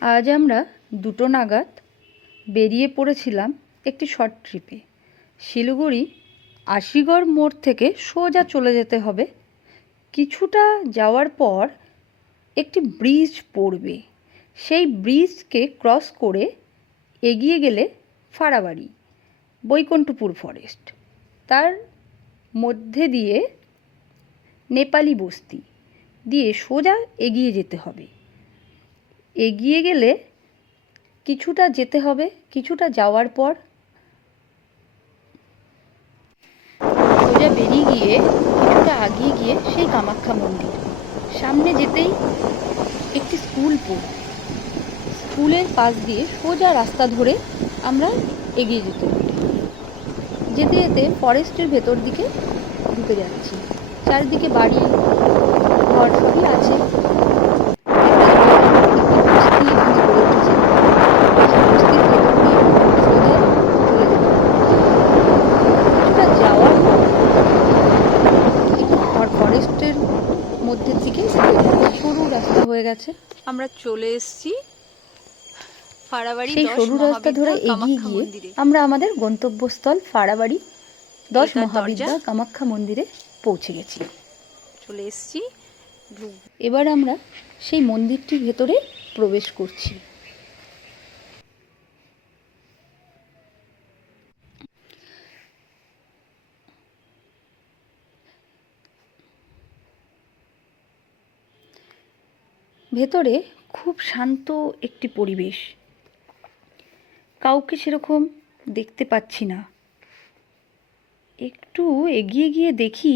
আজ আমরা 2টো নাগাদ বেরিয়ে পড়েছিলাম একটি শর্ট ট্রিপে। শিলিগুড়ি আশিগড় মোড় থেকে সোজা চলে যেতে হবে। কিছুটা যাওয়ার পর একটি ব্রিজ পড়বে, সেই ব্রিজকে ক্রস করে এগিয়ে গেলে ফাড়াবাড়ি, বৈকুণ্ঠপুর ফরেস্ট, তার মধ্যে দিয়ে নেপালি বস্তি দিয়ে সোজা এগিয়ে যেতে হবে। এগিয়ে গেলে কিছুটা যেতে হবে, কিছুটা যাওয়ার পর সোজা বেরিয়ে গিয়ে কিছুটা আগিয়ে গিয়ে সেই কামাখ্যা মন্দির, সামনে যেতেই একটি স্কুল পড়বে। স্কুলের পাশ দিয়ে সোজা রাস্তা ধরে আমরা এগিয়ে যেতে পারি। যেতে যেতে ফরেস্টের ভেতর দিকে ঢুকে যাচ্ছি। চারিদিকে বাড়ি ঘর সবই আছে। ফরেস্টের মধ্যে থেকে সরু রাস্তা হয়ে গেছে, আমরা চলে এসেছি ফাড়াবাড়ি। সেই সরু রাস্তা ধরে এগিয়ে গিয়ে আমরা আমাদের গন্তব্যস্থল ফাড়াবাড়ি 10 মহাবিদ্যা কামাখ্যা মন্দিরে পৌঁছে গেছি, চলে এসেছি। এবার আমরা সেই মন্দিরটির ভেতরে প্রবেশ করছি। ভেতরে খুব শান্ত একটি পরিবেশ, কাউকে সেরকম দেখতে পাচ্ছি না। একটু এগিয়ে গিয়ে দেখি,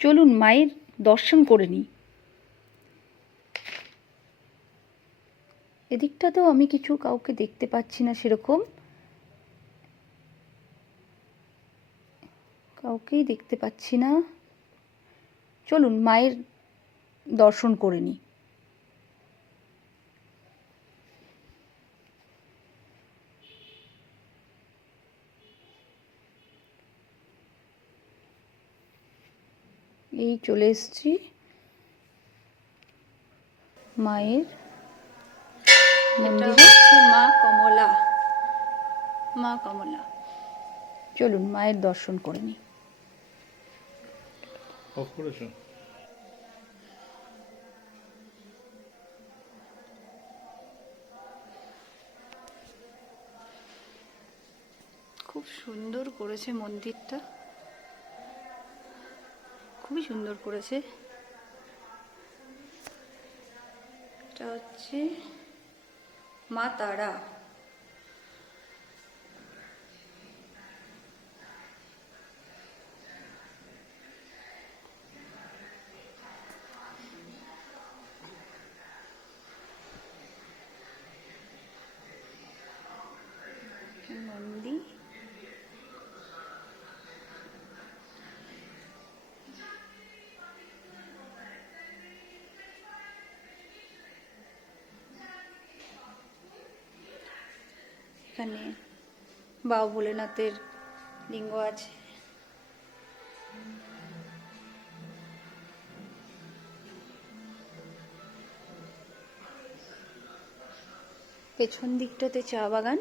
চলুন মায়ের দর্শন করে নিই। এদিকটাতেও আমি কিছু কাউকে দেখতে পাচ্ছি না, সেরকম কাউকেই দেখতে পাচ্ছি না। চলুন মায়ের দর্শন করে নিই। এই চলে এসেছি মায়ের মন্দিরে। মা কমলা, মা কমলা। চলুন মায়ের দর্শন করে নিই। খুব সুন্দর করেছে মন্দিরটা, খুবই সুন্দর করেছে। এটা হচ্ছে মা তারা। মন্দির এখানে বাবা ভোলেনাথের লিঙ্গ আছে। পেছন দিকটাতে চা বাগান,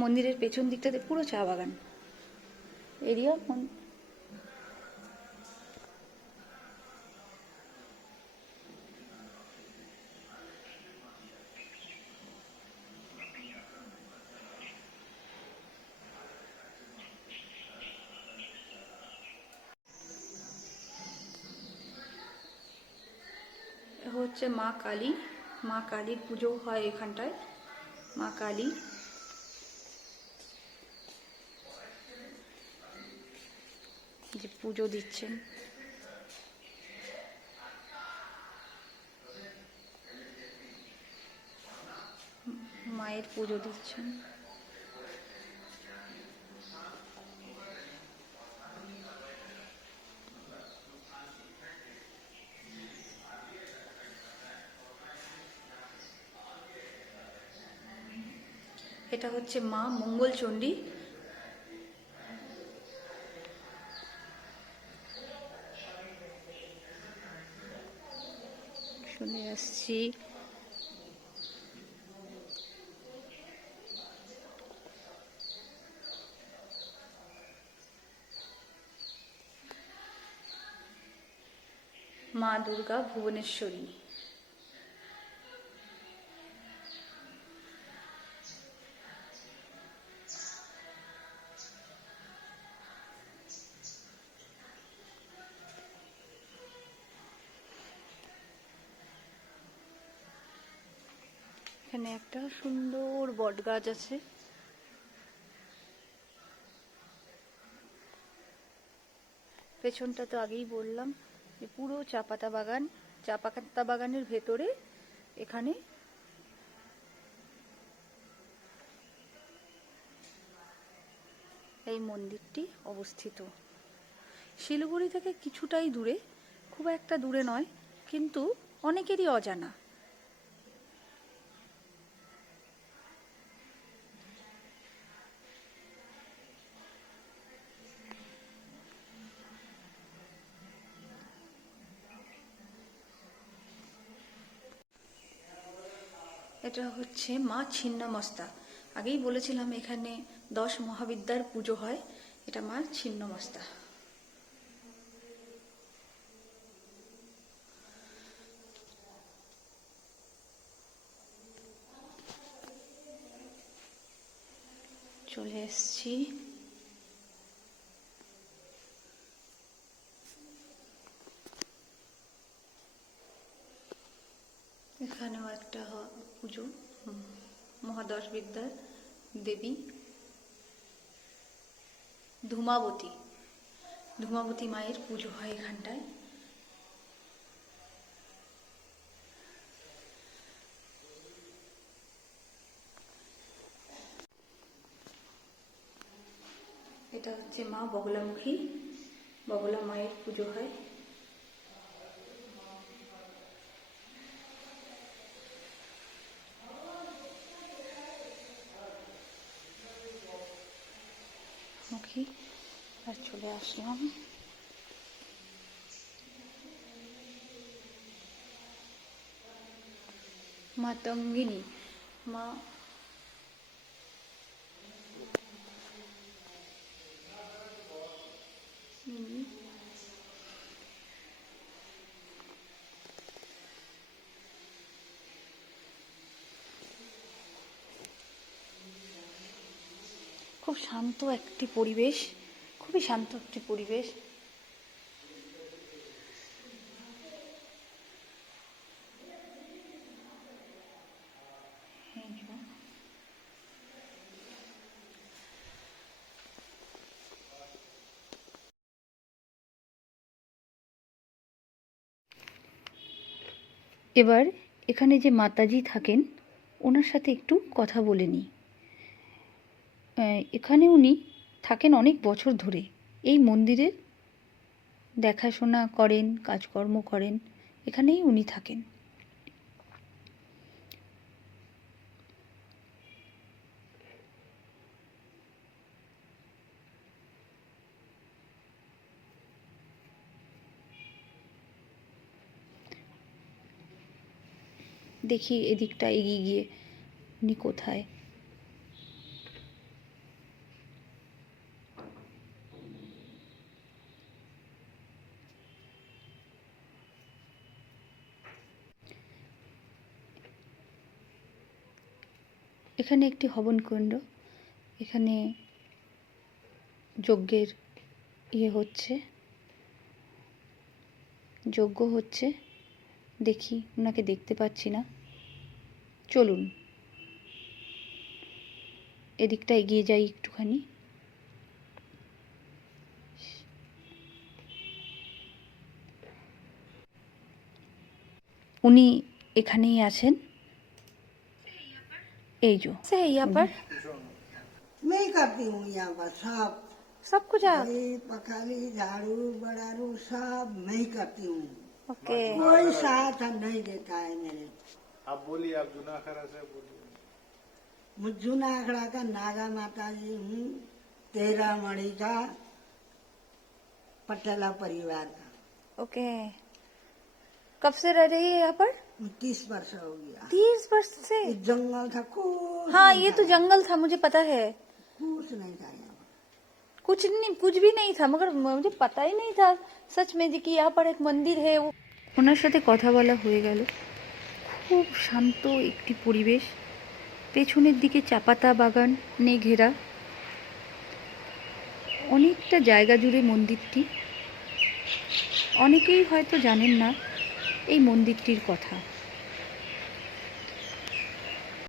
মন্দিরের পেছন দিকটাতে পুরো চা বাগান এরিয়া। হচ্ছে মা কালী, মা কালীর পুজো হয় এখানটায়। মা কালী, যে পুজো দিচ্ছেন, মায়ের পুজো দিচ্ছেন। এটা হচ্ছে মা মঙ্গলচণ্ডী। শুনে আসছি মা দুর্গা ভুবনেশ্বরী। এখানে একটা সুন্দর বট গাছ আছে। পেছনটা তো আগেই বললাম যে পুরো চা পাতা বাগান। চা পাতা বাগানের ভেতরে এখানে এই মন্দিরটি অবস্থিত। শিলিগুড়ি থেকে কিছুটাই দূরে, খুব একটা দূরে নয়, কিন্তু অনেকেরই অজানা। এটা হচ্ছে মা ছিন্নমস্তা। আগেই বলেছিলাম এখানে 10 মহাবিদ্যার পুজো হয়। এটা মা ছিন্নমস্তা। চলে এসছি। এখানেও একটা পুজো, মহাদশ বিদ্যার দেবী ধূমাবতী মায়ের পুজো হয় এখানটায়। এটা হচ্ছে মা বগলামুখী, বগলা মায়ের পুজো হয়। মুখী আর চলে আসলাম মাতঙ্গিনী মা। খুব শান্ত একটি পরিবেশ, খুবই শান্ত একটি পরিবেশ। এবার এখানে যে মাতাজি থাকেন ওনার সাথে একটু কথা বলে নিই। এখানে উনি থাকেন অনেক বছর ধরে, এই মন্দিরের দেখাশোনা করেন, কাজকর্ম করেন, এখানেই উনি থাকেন। দেখি এদিকটা এগিয়ে গিয়ে উনি কোথায়। এখানে একটি হবনকুণ্ড, এখানে যজ্ঞের হচ্ছে, যজ্ঞ হচ্ছে। দেখি, ওনাকে দেখতে পাচ্ছি না। চলুন এদিকটা এগিয়ে যাই একটুখানি। উনি এখানেই আছেন। এই जो से है यहाँ पर मैं ही करती हूँ यहाँ पर सब कुछ आप। पखाली झाड़ू बड़ारू सब मैं ही करती हूँ। ओके, कोई साथ नहीं देता है मेरे। आप बोलिए, आप जूनाखड़ा से बोलिए। मैं जूनाखड़ा का नागा माता जी हूँ, 13 मणि का पटेला परिवार का। ओके। कब से रह रही है यहाँ पर? 30 वर्ष हो गया। 30 वर्ष से? ये जंगल था, कुछ हाँ, नहीं ये था। तो जंगल था, मुझे पता है। कुछ नहीं था यहाँ पर। कुछ भी नहीं था, मगर मुझे पता ही नहीं था सच में जी कि यहाँ पर एक मंदिर है। वो ওনার সাথে কথা বলা হয়ে গেল। খুব শান্ত একটি পরিবেশ, পেছনের দিকে চাপাতা বাগানে ঘেরা, অনেকটা জায়গা জুড়ে মন্দিরটি। অনেকেই হয়তো জানেন না এই মন্দিরটির কথা।